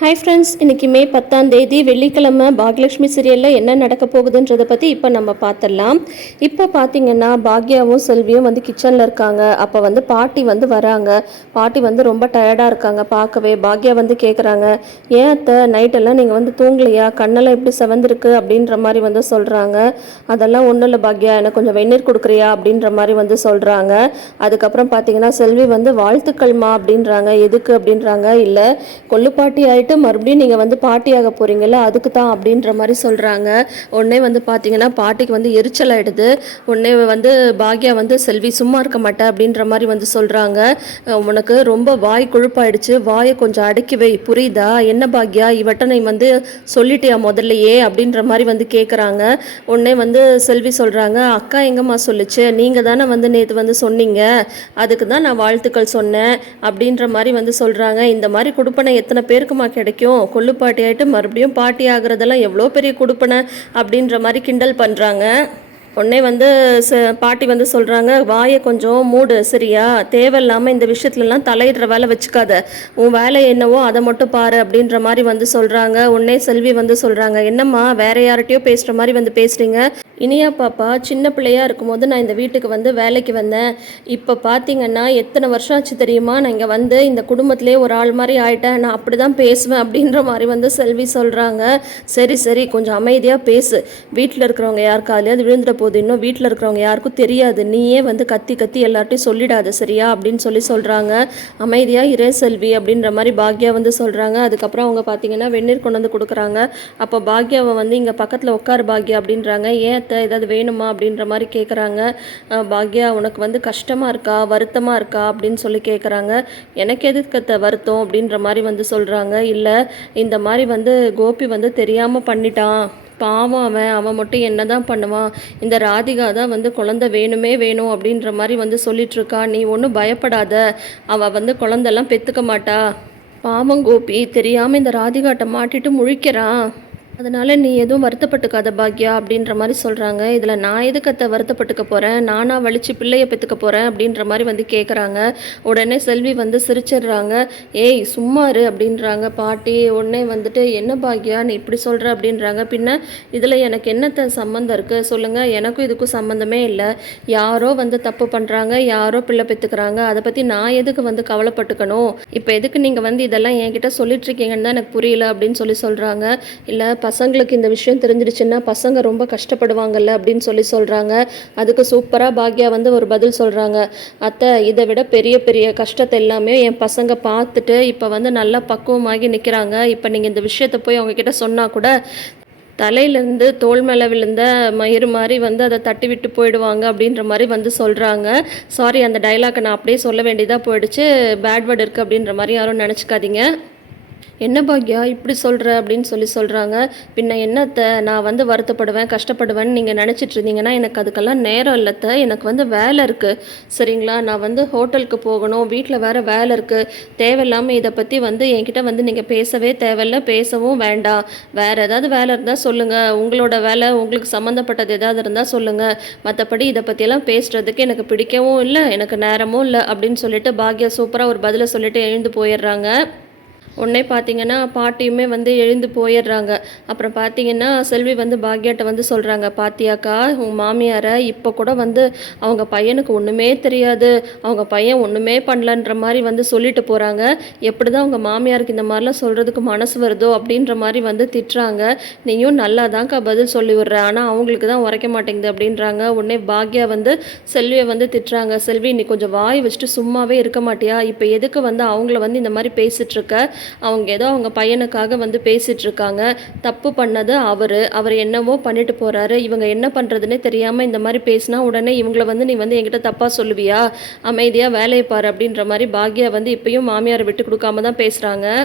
Hi friends, இன்றைக்கி மே 10ஆம் தேதி வெள்ளிக்கிழமை பாக்யலட்சுமி சீரியலில் என்ன நடக்க போகுதுன்றதை பற்றி இப்போ நம்ம பார்த்துடலாம். இப்போ பார்த்தீங்கன்னா பாக்யாவும் செல்வியும் வந்து கிச்சனில் இருக்காங்க. அப்போ வந்து பாட்டி வந்து வராங்க. பாட்டி வந்து ரொம்ப டயர்டாக இருக்காங்க பார்க்கவே. பாக்யா வந்து கேட்குறாங்க, ஏன் அத்தை நைட்டெல்லாம் நீங்கள் வந்து தூங்கலையா, கண்ணெல்லாம் எப்படி செவந்திருக்கு அப்படின்ற மாதிரி வந்து சொல்கிறாங்க. அதெல்லாம் ஒன்றும் இல்லை பாக்யா, எனக்கு கொஞ்சம் வெந்நீர் கொடுக்குறியா அப்படின்ற மாதிரி வந்து சொல்கிறாங்க. அதுக்கப்புறம் பார்த்தீங்கன்னா செல்வி வந்து வாழ்த்துக்கள்மா அப்படின்றாங்க. எதுக்கு அப்படின்றாங்க. இல்லை கொள்ளுப்பாட்டி ஆகிட்டு மறுபடியும் நீங்கள் வந்து பாட்டியாக போகிறீங்கல்ல, அதுக்கு தான் அப்படின்ற மாதிரி சொல்கிறாங்க. உடனே வந்து பார்த்தீங்கன்னா பாட்டிக்கு வந்து எரிச்சல் ஆகிடுது. உடனே வந்து பாக்யா வந்து செல்வி சும்மா இருக்க மாட்டேன் அப்படின்ற மாதிரி வந்து சொல்கிறாங்க. உனக்கு ரொம்ப வாய் கொழுப்பாயிடுச்சு, வாயை கொஞ்சம் அடக்கி வை, புரியுதா? என்ன பாக்யா இவட்ட நீ வந்து சொல்லிட்டியா முதல்லையே அப்படின்ற மாதிரி வந்து கேட்குறாங்க. உடனே வந்து செல்வி சொல்கிறாங்க, அக்கா எங்கம்மா சொல்லுச்சு, நீங்கள் தானே வந்து நேற்று வந்து சொன்னீங்க, அதுக்கு தான் நான் வாழ்த்துக்கள் சொன்னேன் அப்படின்ற மாதிரி வந்து சொல்கிறாங்க. இந்த மாதிரி கொடுப்பனை எத்தனை பேருக்குமா கிடைக்கும்? கொள்ளுப்பாட்டி ஆகிட்டு மறுபடியும் பாட்டி ஆகுறதெல்லாம் எவ்வளோ பெரிய கொடுப்பனை அப்படின்ற மாதிரி கிண்டல் பண்ணுறாங்க. உடனே வந்து பாட்டி வந்து சொல்கிறாங்க, வாயை கொஞ்சம் மூடு சரியா, தேவையில்லாமல் இந்த விஷயத்துலலாம் தலையிடுற வேலை வச்சுக்காத, உன் வேலை என்னவோ அதை மட்டும் பாரு அப்படின்ற மாதிரி வந்து சொல்கிறாங்க. உடனே செல்வி வந்து சொல்கிறாங்க, என்னம்மா வேற யார்கிட்டயோ பேசுகிற மாதிரி வந்து பேசுகிறீங்க? இனியா பாப்பா சின்ன பிள்ளையாக இருக்கும்போது நான் இந்த வீட்டுக்கு வந்து வேலைக்கு வந்தேன். இப்போ பார்த்தீங்கன்னா எத்தனை வருஷம் ஆச்சு தெரியுமா, நான் இங்கே வந்து இந்த குடும்பத்திலே ஒரு ஆள் மாதிரி ஆயிட்டேன், நான் அப்படி தான் பேசுவேன் அப்படின்ற மாதிரி வந்து செல்வி சொல்கிறாங்க. சரி சரி கொஞ்சம் அமைதியாக பேசு, வீட்டில் இருக்கிறவங்க யாருக்காலையாவது விழுந்துட போகுது, இன்னும் வீட்டில் இருக்கிறவங்க யாருக்கும் தெரியாது, நீயே வந்து கத்தி கத்தி எல்லார்ட்டையும் சொல்லிடாது சரியா அப்படின்னு சொல்கிறாங்க. அமைதியாக இரே செல்வி அப்படின்ற மாதிரி பாக்யா வந்து சொல்கிறாங்க. அதுக்கப்புறம் அவங்க பார்த்தீங்கன்னா வெந்நீர் கொண்டு வந்து கொடுக்குறாங்க. அப்போ பாக்யாவை வந்து இங்கே பக்கத்தில் உட்கார் பாக்யா அப்படின்றாங்க. ஏன் ஏதாவது வேணுமா அப்படின்ற மாதிரி கேட்குறாங்க. பாக்யா உனக்கு வந்து கஷ்டமாக இருக்கா, வருத்தமாக இருக்கா அப்படின்னு சொல்லி கேட்குறாங்க. எனக்கு எதுக்கு வருத்தம் அப்படின்ற மாதிரி வந்து சொல்கிறாங்க. இல்லை இந்த மாதிரி வந்து கோபி வந்து தெரியாமல் பண்ணிட்டான், பாவம் அவன் மட்டும் என்ன தான் பண்ணுவான், இந்த ராதிகா தான் வந்து குழந்தை வேணும் அப்படின்ற மாதிரி வந்து சொல்லிகிட்ருக்கா, நீ ஒன்றும் பயப்படாத, அவள் வந்து குழந்தெல்லாம் பெற்றுக்க மாட்டா, பாவம் கோபி தெரியாமல் இந்த ராதிகாட்டை மாட்டிட்டு முழிக்கிறான், அதனால் நீ எதுவும் வருத்தப்பட்டுக்காத பாக்யா அப்படின்ற மாதிரி சொல்கிறாங்க. இதில் நான் எதுக்கத்தை வருத்தப்பட்டுக்க போகிறேன், நானாக வலிச்சு பிள்ளையை பெற்றுக்க போகிறேன் அப்படின்ற மாதிரி வந்து கேட்குறாங்க. உடனே செல்வி வந்து சிரிச்சிடுறாங்க. ஏய் சும்மாரு அப்படின்றாங்க பாட்டி. உடனே வந்துட்டு என்ன பாக்யா நீ இப்படி சொல்கிற அப்படின்றாங்க. பின்ன இதில் எனக்கு என்னத்த சம்மந்தம் இருக்குது சொல்லுங்கள், எனக்கும் இதுக்கும் சம்மந்தமே இல்லை, யாரோ வந்து தப்பு பண்ணுறாங்க, யாரோ பிள்ளை பெற்றுக்கிறாங்க, அதை பற்றி நான் எதுக்கு வந்து கவலைப்பட்டுக்கணும், இப்போ எதுக்கு நீங்கள் வந்து இதெல்லாம் என்கிட்ட சொல்லிட்டுருக்கீங்கன்னு தான் எனக்கு புரியல அப்படின்னு சொல்கிறாங்க. இல்லை பசங்களுக்கு இந்த விஷயம் தெரிஞ்சிடுச்சுன்னா பசங்க ரொம்ப கஷ்டப்படுவாங்கல்ல அப்படின்னு சொல்கிறாங்க. அதுக்கு சூப்பராக பாக்யா வந்து ஒரு பதில் சொல்கிறாங்க. அத்தை இதை விட பெரிய பெரிய கஷ்டத்தை எல்லாமே என் பசங்க பார்த்துட்டு இப்போ வந்து நல்லா பக்குவமாகி நிற்கிறாங்க. இப்போ நீங்கள் இந்த விஷயத்தை போய் அவங்கக்கிட்ட சொன்னால் கூட தலையிலேருந்து தோல் மேலே விழுந்த மயிறு மாதிரி வந்து அதை தட்டி விட்டு போயிடுவாங்க அப்படின்ற மாதிரி வந்து சொல்கிறாங்க. சாரி அந்த டைலாக்கை நான் அப்படியே சொல்ல வேண்டியதாக போயிடுச்சு, பேட் வேர்டு இருக்குது அப்படின்ற மாதிரி யாரும் நினச்சிக்காதீங்க. என்ன பாக்யா இப்படி சொல்கிற அப்படின்னு சொல்கிறாங்க. பின்ன என்னத்தை நான் வந்து வருத்தப்படுவேன் கஷ்டப்படுவேன்னு நீங்கள் நினச்சிட்டு இருந்தீங்கன்னா எனக்கு அதுக்கெல்லாம் நேரம் இல்லைத்த, எனக்கு வந்து வேலை இருக்குது சரிங்களா, நான் வந்து ஹோட்டலுக்கு போகணும், வீட்டில் வேறு வேலை இருக்குது, தேவையில்லாமல் இதை பற்றி வந்து என்கிட்ட வந்து நீங்கள் பேசவே தேவையில்ல, பேசவும் வேண்டாம், வேறு ஏதாவது வேலை இருந்தால் சொல்லுங்கள், உங்களோட வேலை உங்களுக்கு சம்மந்தப்பட்டது ஏதாவது இருந்தால் சொல்லுங்கள், மற்றபடி இதை பற்றியெல்லாம் பேசுகிறதுக்கு எனக்கு பிடிக்கவும் இல்லை, எனக்கு நேரமும் இல்லை அப்படின்னு சொல்லிட்டு பாக்யா சூப்பராக ஒரு பதிலை சொல்லிட்டு எழுந்து போயிடுறாங்க. உடனே பார்த்தீங்கன்னா பாட்டியுமே வந்து எழுந்து போயிடுறாங்க. அப்புறம் பார்த்தீங்கன்னா செல்வி வந்து பாக்யாட்ட வந்து சொல்கிறாங்க, பாத்தியாக்கா உங்கள் மாமியாரை இப்போ கூட வந்து அவங்க பையனுக்கு ஒன்றுமே தெரியாது, அவங்க பையன் ஒன்றுமே பண்ணலன்ற மாதிரி வந்து சொல்லிட்டு போகிறாங்க, எப்படி தான் உங்கள் மாமியாருக்கு இந்த மாதிரிலாம் சொல்கிறதுக்கு மனசு வருதோ அப்படின்ற மாதிரி வந்து திட்டுறாங்க. நீயும் நல்லா தான்க்கா பதில் சொல்லி விடுற, ஆனால் அவங்களுக்கு தான் உரைக்க மாட்டேங்குது அப்படின்றாங்க. உடனே பாக்யா வந்து செல்வியை வந்து திட்டுறாங்க. செல்வி நீ கொஞ்சம் வாய் வச்சுட்டு சும்மாவே இருக்க மாட்டியா, இப்போ எதுக்கு வந்து அவங்கள வந்து இந்த மாதிரி பேசிகிட்ருக்க, அவங்க ஏதோ அவங்க பையனுக்காக வந்து பேசிகிட்டு இருக்காங்க, தப்பு பண்ணது அவர் என்னவோ பண்ணிட்டு போகிறாரு, இவங்க என்ன பண்ணுறதுன்னே தெரியாமல் இந்த மாதிரி பேசினா உடனே இவங்கள வந்து நீ வந்து என்கிட்ட தப்பாக சொல்லுவியா, அமைதியாக வேலையை பாரு அப்படின்ற மாதிரி பாக்யா வந்து இப்பயும் மாமியாரை விட்டு கொடுக்காம தான் பேசுகிறாங்க.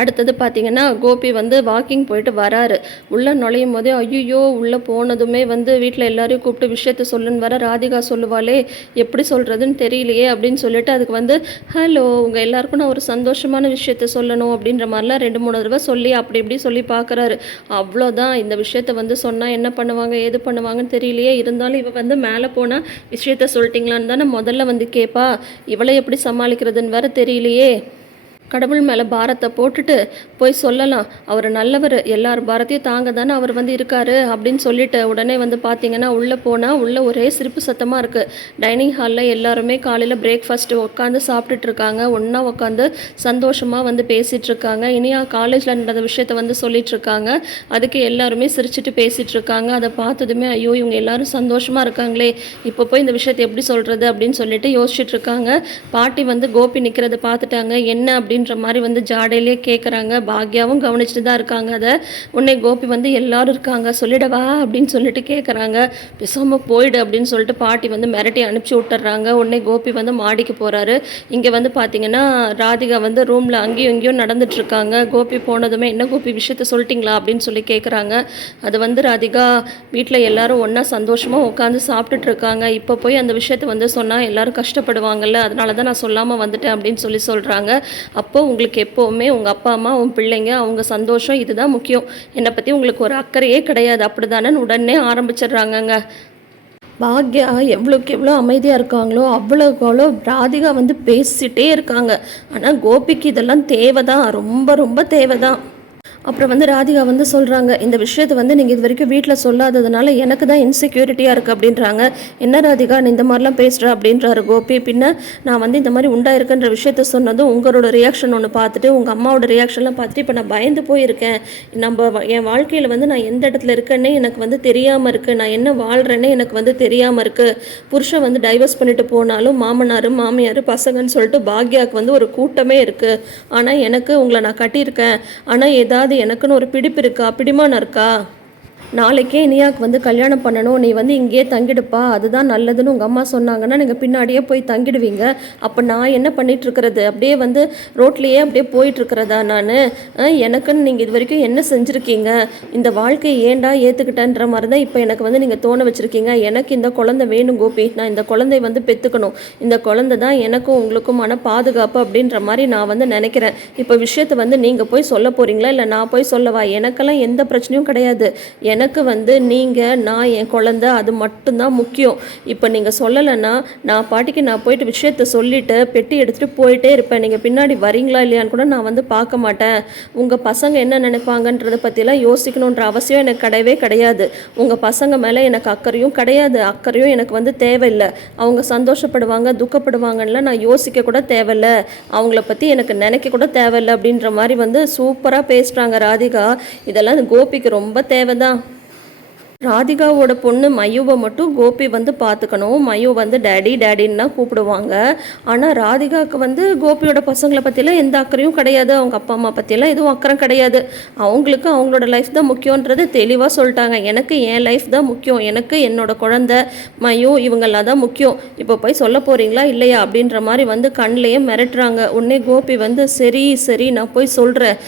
அடுத்தது பார்த்திங்கன்னா கோபி வந்து வாக்கிங் போயிட்டு வராரு. உள்ளே நுழையும் போதே ஐயோ உள்ளே போனதுமே வந்து வீட்டில் எல்லாரையும் கூப்பிட்டு விஷயத்த சொல்லுன்னு வர ராதிகா சொல்லுவாளே, எப்படி சொல்கிறதுன்னு தெரியலையே அப்படின்னு சொல்லிட்டு அதுக்கு வந்து ஹலோ உங்கள் எல்லாருக்கும் நான் ஒரு சந்தோஷமான விஷயத்த சொல்லணும் அப்படின்ற மாதிரிலாம் 2-3 தடவை சொல்லி அப்படி இப்படி சொல்லி பார்க்குறாரு. அவ்வளோதான், இந்த விஷயத்த வந்து சொன்னால் என்ன பண்ணுவாங்க ஏது பண்ணுவாங்கன்னு தெரியலையே, இருந்தாலும் இவ வந்து மேலே போனால் விஷயத்த சொல்லிட்டிங்களான்னு தானே முதல்ல வந்து கேட்பா, இவளை எப்படி சமாளிக்கிறதுன்னு வேற தெரியலையே. கடவுள் மேலே பாரத்தை போட்டுட்டு போய் சொல்லலாம். அவர் நல்லவர், எல்லார் பாரத்தையும் தாங்க தானே அவர் வந்து இருக்காரு அப்படின்னு சொல்லிட்டு உடனே வந்து பார்த்தீங்கன்னா உள்ளே போனால் உள்ளே ஒரே சிரிப்பு சத்தமாக இருக்குது. டைனிங் ஹாலில் எல்லாருமே காலையில் பிரேக்ஃபாஸ்ட்டு உட்காந்து சாப்பிட்டுட்டு இருக்காங்க. ஒன்றா உட்காந்து சந்தோஷமாக வந்து பேசிகிட்டு இருக்காங்க. இனியா காலேஜில் நடந்த விஷயத்த வந்து சொல்லிட்டு இருக்காங்க. அதுக்கு எல்லாருமே சிரிச்சிட்டு பேசிகிட்டு இருக்காங்க. அதை பார்த்ததுமே ஐயோ இவங்க எல்லாரும் சந்தோஷமாக இருக்காங்களே, இப்போ போய் இந்த விஷயத்தை எப்படி சொல்கிறது அப்படின்னு சொல்லிட்டு யோசிச்சுட்டு இருக்காங்க. பாட்டி வந்து கோபி நிற்கிறத பார்த்துட்டாங்க. என்ன அப்படின்ற மாதிரி வந்து ஜாடையிலே கேட்குறாங்க. பாக்யாவும் கவனிச்சுட்டு தான் இருக்காங்க. அதை உன்னை கோபி வந்து எல்லாரும் இருக்காங்க சொல்லிடவா அப்படின்னு சொல்லிட்டு கேட்குறாங்க. பேசாமல் போயிடு அப்படின்னு சொல்லிட்டு பாட்டி வந்து மிரட்டி அனுப்பிச்சி விட்டுறாங்க. உடனே கோபி வந்து மாடிக்கு போகிறாரு. இங்கே வந்து பார்த்தீங்கன்னா ராதிகா வந்து ரூமில் அங்கேயும் இங்கேயும் நடந்துட்டுருக்காங்க. கோபி போனதுமே என்ன கோபி விஷயத்த சொல்லிட்டிங்களா அப்படின்னு சொல்லி கேட்குறாங்க. அது வந்து ராதிகா வீட்டில் எல்லாரும் ஒன்றா சந்தோஷமாக உட்காந்து சாப்பிட்டுட்டு இருக்காங்க. இப்போ போய் அந்த விஷயத்த வந்து சொன்னால் எல்லாரும் கஷ்டப்படுவாங்கல்ல, அதனால தான் நான் சொல்லாமல் வந்துட்டேன் அப்படின்னு சொல்லி சொல்கிறாங்க. அப்போ உங்களுக்கு எப்போவுமே உங்கள் அப்பா அம்மா உன் பிள்ளைங்க அவங்க சந்தோஷம் இதுதான் முக்கியம், என்னை பற்றி உங்களுக்கு ஒரு அக்கறையே கிடையாது அப்படி தானே உடனே ஆரம்பிச்சிடுறாங்கங்க. பாக்யா எவ்வளோக்கு எவ்வளோ அமைதியாக இருக்காங்களோ அவ்வளோக்கு அவ்வளோ ராதிகா வந்து பேசிகிட்டே இருக்காங்க. ஆனால் கோபிக்கு இதெல்லாம் தேவை தான், ரொம்ப ரொம்ப தேவை தான். அப்புறம் வந்து ராதிகா வந்து சொல்கிறாங்க, இந்த விஷயத்தை வந்து நீங்கள் இது வரைக்கும் வீட்டில் சொல்லாததுனால எனக்கு தான் இன்செக்யூரிட்டியாக இருக்குது அப்படின்றாங்க. என்ன ராதிகா நீ இந்த மாதிரிலாம் பேசுகிற அப்படின்றாரு கோபி. பின்ன நான் வந்து இந்த மாதிரி உண்டாயிருக்குன்ற விஷயத்த சொன்னதும் உங்களோட ரியாக்ஷன் ஒன்று பார்த்துட்டு உங்கள் அம்மாவோட ரியாக்ஷன்லாம் பார்த்துட்டு இப்போ நான் பயந்து போயிருக்கேன். என் வாழ்க்கையில் வந்து நான் எந்த இடத்துல இருக்கேன்னே எனக்கு வந்து தெரியாமல் இருக்குது, நான் என்ன வாழ்கிறேன்னே எனக்கு வந்து தெரியாமல் இருக்குது. புருஷன் வந்து டைவர்ஸ் பண்ணிட்டு போனாலும் மாமனார் மாமியார் பசங்கன்னு சொல்லிட்டு பாக்யாவுக்கு வந்து ஒரு கூட்டமே இருக்குது. ஆனால் எனக்கு உங்களை நான் கட்டியிருக்கேன், ஆனால் ஏதாவது எனக்குன்னு ஒரு பிடிப்பு இருக்கா, பிடிமானம் இருக்கா? நாளைக்கே இனியாவுக்கு வந்து கல்யாணம் பண்ணணும், நீ வந்து இங்கேயே தங்கிடுப்பா, அதுதான் நல்லதுன்னு உங்கள் அம்மா சொன்னாங்கன்னா நீங்கள் பின்னாடியே போய் தங்கிடுவீங்க. அப்போ நான் என்ன பண்ணிகிட்ருக்கிறது, அப்படியே வந்து ரோட்லேயே அப்படியே போயிட்டுருக்கிறதா நான்? எனக்குன்னு நீங்கள் இது வரைக்கும் என்ன செஞ்சுருக்கீங்க, இந்த வாழ்க்கையை ஏண்டா ஏற்றுக்கிட்டேன்ற மாதிரி தான் இப்போ எனக்கு வந்து நீங்கள் தோண வச்சுருக்கீங்க. எனக்கு இந்த குழந்தை வேணும் கோபி, நான் இந்த குழந்தைய வந்து பெற்றுக்கணும், இந்த குழந்தை தான் எனக்கும் உங்களுக்குமான பாதுகாப்பு அப்படின்ற மாதிரி நான் வந்து நினைக்கிறேன். இப்போ விஷயத்தை வந்து நீங்கள் போய் சொல்ல போகிறீங்களா இல்லை நான் போய் சொல்லவா? எனக்கெல்லாம் எந்த பிரச்சனையும் கிடையாது. எனக்கு வந்து நீங்கள் நான் என் குழந்தை அது மட்டும்தான் முக்கியம். இப்போ நீங்கள் சொல்லலைன்னா நான் பாட்டிக்கு நான் போயிட்டு விஷயத்த சொல்லிவிட்டு பெட்டி எடுத்துகிட்டு போயிட்டே இருப்பேன். நீங்கள் பின்னாடி வரீங்களா இல்லையான்னு கூட நான் வந்து பார்க்க மாட்டேன். உங்கள் பசங்க என்ன நினைப்பாங்கன்றதை பற்றிலாம் யோசிக்கணுன்ற அவசியம் எனக்கு கிடையவே கிடையாது. உங்கள் பசங்க மேலே எனக்கு அக்கறையும் கிடையாது, அக்கறையும் எனக்கு வந்து தேவையில்லை. அவங்க சந்தோஷப்படுவாங்க துக்கப்படுவாங்கன்னு நான் யோசிக்க கூட தேவையில்லை, அவங்கள பற்றி எனக்கு நினைக்க கூட தேவையில்லை அப்படின்ற மாதிரி வந்து சூப்பராக பேசுகிறாங்க ராதிகா. இதெல்லாம் கோபிக்கு ரொம்ப தேவைதான். ராதிகாவோட பொண்ணு மயுவை மட்டும் கோபி வந்து பார்த்துக்கணும். மயு வந்து டேடி டேடின்னு தான் கூப்பிடுவாங்க. ஆனால் ராதிகாவுக்கு வந்து கோபியோட பசங்களை பற்றிலாம் எந்த அக்கறையும் கிடையாது, அவங்க அப்பா அம்மா பற்றியெல்லாம் எதுவும் அக்கறை கிடையாது. அவங்களுக்கு அவங்களோட லைஃப் தான் முக்கியன்றது தெளிவாக சொல்லிட்டாங்க. எனக்கு என் லைஃப் தான் முக்கியம், எனக்கு என்னோட குழந்தை மயு இவங்கெல்லாம் தான் முக்கியம். இப்போ போய் சொல்ல போகிறீங்களா இல்லையா அப்படின்ற மாதிரி வந்து கண்ணிலேயே மிரட்டுறாங்க. உடனே கோபி வந்து சரி சரி நான் போய் சொல்கிறேன்,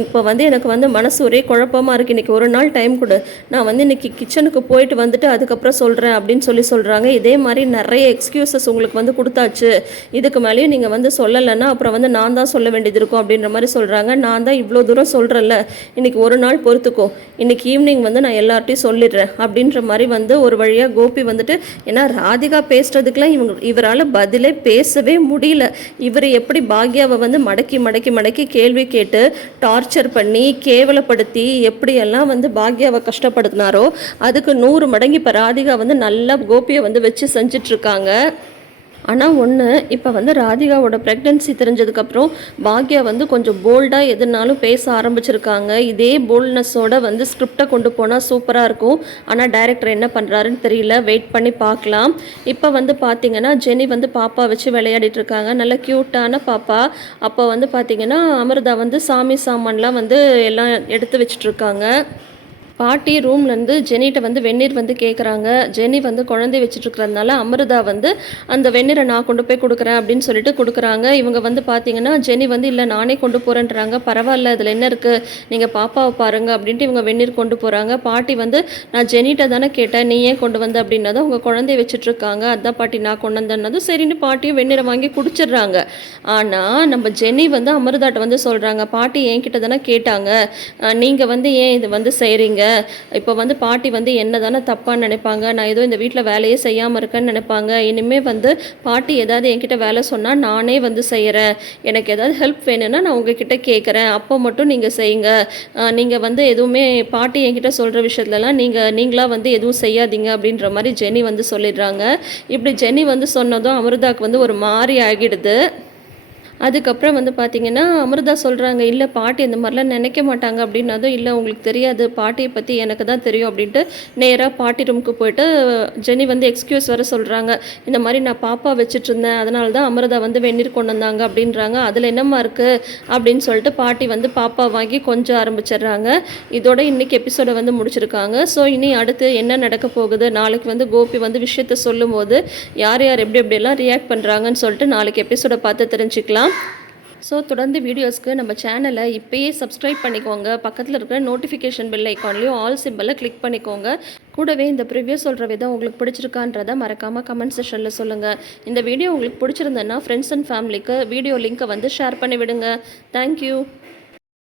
இப்போ வந்து எனக்கு வந்து மனசு ஒரே குழப்பமாக இருக்குது, இன்றைக்கி ஒரு நாள் டைம் கொடு, நான் வந்து இன்றைக்கி கிச்சனுக்கு போயிட்டு வந்துட்டு அதுக்கப்புறம் சொல்கிறேன் அப்படின்னு சொல்கிறாங்க. இதே மாதிரி நிறைய எக்ஸ்கியூசஸ் உங்களுக்கு வந்து கொடுத்தாச்சு, இதுக்கு மேலேயும் நீங்கள் வந்து சொல்லலைன்னா அப்புறம் வந்து நான் தான் சொல்ல வேண்டியது இருக்கும் அப்படின்ற மாதிரி சொல்கிறாங்க. நான் தான் இவ்வளோ தூரம் சொல்கிறேன்ல, இன்றைக்கி ஒரு நாள் பொறுத்துக்கோ, இன்றைக்கி ஈவினிங் வந்து நான் எல்லார்ட்டையும் சொல்லிடுறேன் அப்படின்ற மாதிரி வந்து ஒரு வழியாக கோபி வந்துட்டு, ஏன்னா ராதிகா பேசுகிறதுக்கெலாம் இவரால் பதிலே பேசவே முடியல. இவர் எப்படி பாக்யாவை வந்து மடக்கி மடக்கி மடக்கி கேள்வி கேட்டு டார்ச்சர் பண்ணி கேவலப்படுத்தி எப்படியெல்லாம் வந்து பாக்யாவை கஷ்டப்படுத்தினாரோ அதுக்கு 100 மடங்கு இப்போ ராதிகா வந்து நல்லா கோபியை வந்து வச்சு செஞ்சிட்ருக்காங்க. ஆனால் ஒன்று, இப்போ வந்து ராதிகாவோட ப்ரெக்னென்சி தெரிஞ்சதுக்கப்புறம் பாக்யா வந்து கொஞ்சம் போல்டாக எதுனாலும் பேச ஆரம்பிச்சிருக்காங்க. இதே போல்ட்னஸோட வந்து ஸ்கிரிப்டை கொண்டு போனால் சூப்பராக இருக்கும். ஆனால் டைரக்டர் என்ன பண்ணுறாருன்னு தெரியல, வெயிட் பண்ணி பார்க்கலாம். இப்போ வந்து பார்த்திங்கன்னா ஜெனி வந்து பாப்பா வச்சு விளையாடிட்டு இருக்காங்க, நல்ல க்யூட்டான பாப்பா. அப்போ வந்து பார்த்திங்கன்னா அமிர்தா வந்து சாமி சாமான்லாம் வந்து எல்லாம் எடுத்து வச்சிட்ருக்காங்க. பாட்டி ரூம்லேருந்து ஜெனிகிட்ட வந்து வெந்நீர் வந்து கேட்குறாங்க. ஜெனி வந்து குழந்தை வச்சுட்ருக்கிறதுனால அமிர்தா வந்து அந்த வெந்நீரை நான் கொண்டு போய் கொடுக்குறேன் அப்படின்னு சொல்லிட்டு கொடுக்குறாங்க. இவங்க வந்து பார்த்திங்கன்னா ஜெனி வந்து இல்லை நானே கொண்டு போகிறேன்றாங்க. பரவாயில்ல அதில் என்ன இருக்குது, நீங்கள் பாப்பாவை பாருங்கள் அப்படின்ட்டு இவங்க வெந்நீர் கொண்டு போகிறாங்க. பாட்டி வந்து நான் ஜெனிகிட்ட தானே கேட்டேன், நீ ஏன் கொண்டு வந்த அப்படின்னதும் அவங்க குழந்தைய வச்சுட்ருக்காங்க. அதுதான் பாட்டி நான் கொண்டு வந்தேன்னதும் சரின்னு பாட்டியும் வெந்நீரை வாங்கி குடிச்சிடுறாங்க. ஆனால் நம்ம ஜெனி வந்து அமிர்தாட்ட வந்து சொல்கிறாங்க, பாட்டி என்கிட்ட தானே கேட்டாங்க, நீங்கள் வந்து ஏன் இது வந்து செய்கிறீங்க, இப்போ வந்து பாட்டி வந்து என்ன தானே தப்பாக நினைப்பாங்க, நான் ஏதோ இந்த வீட்டில் வேலையே செய்யாமல் இருக்கேன்னு நினைப்பாங்க. இனிமேல் வந்து பாட்டி ஏதாவது என்கிட்ட வேலை சொன்னால் நானே வந்து செய்கிறேன். எனக்கு ஏதாவது ஹெல்ப் வேணும்னா நான் உங்ககிட்ட கேட்குறேன், அப்போ மட்டும் நீங்கள் செய்யுங்க. நீங்கள் வந்து எதுவுமே பாட்டி என்கிட்ட சொல்கிற விஷயத்துலலாம் நீங்களாக வந்து எதுவும் செய்யாதீங்க அப்படின்ற மாதிரி ஜெனி வந்து சொல்லிடுறாங்க. இப்படி ஜெனி வந்து சொன்னதும் அமிர்தாவுக்கு வந்து ஒரு மாதிரி ஆகிடுது. அதுக்கப்புறம் வந்து பார்த்திங்கன்னா, அமிர்தா சொல்கிறாங்க, "இல்ல பாட்டி இந்த மாதிரிலாம் நினைக்க மாட்டாங்க." அப்படின்னதும், "இல்ல உங்களுக்கு தெரியாது, பாட்டியை பற்றி எனக்கு தான் தெரியும்." அப்படின்ட்டு நேராக பாட்டி ரூமுக்கு போயிட்டு ஜெனி வந்து எக்ஸ்கியூஸ் வேறு சொல்கிறாங்க. இந்த மாதிரி நான் பாப்பா வச்சுட்ருந்தேன், அதனால தான் அமிர்தா வந்து வெந்நீர் கொண்டு வந்தாங்க அப்படின்றாங்க. அதில் என்னம்மா இருக்குது அப்படின்னு சொல்லிட்டு பாட்டி வந்து பாப்பா வாங்கி கொஞ்சம் ஆரம்பிச்சிடுறாங்க. இதோட இன்றைக்கி எபிசோடை வந்து முடிச்சிருக்காங்க. ஸோ இனி அடுத்து என்ன நடக்க போகுது, நாளைக்கு வந்து கோபி வந்து விஷயத்த சொல்லும்போது யார் யார் எப்படி எப்படியெல்லாம் ரியாக்ட் பண்ணுறாங்கன்னு சொல்லிட்டு நாளைக்கு எபிசோடை பார்த்து தெரிஞ்சுக்கலாம். ஸோ தொடர்ந்து வீடியோஸ்க்கு நம்ம சேனலை இப்போயே சப்ஸ்கிரைப் பண்ணிக்கோங்க. பக்கத்தில் இருக்கிற நோட்டிஃபிகேஷன் பெல் ஐக்கான்லேயும் ஆல் சிம்பிளை கிளிக் பண்ணிக்கோங்க. கூடவே இந்த ப்ரிவ்யூ சொல்கிற விதம் உங்களுக்கு பிடிச்சிருக்கான்றதை மறக்காமல் கமெண்ட் செக்ஷனில் சொல்லுங்கள். இந்த வீடியோ உங்களுக்கு பிடிச்சிருந்ததுன்னா ஃப்ரெண்ட்ஸ் அண்ட் ஃபேமிலிக்கு வீடியோ லிங்க்கை வந்து ஷேர் பண்ணி விடுங்க. தேங்க்யூ.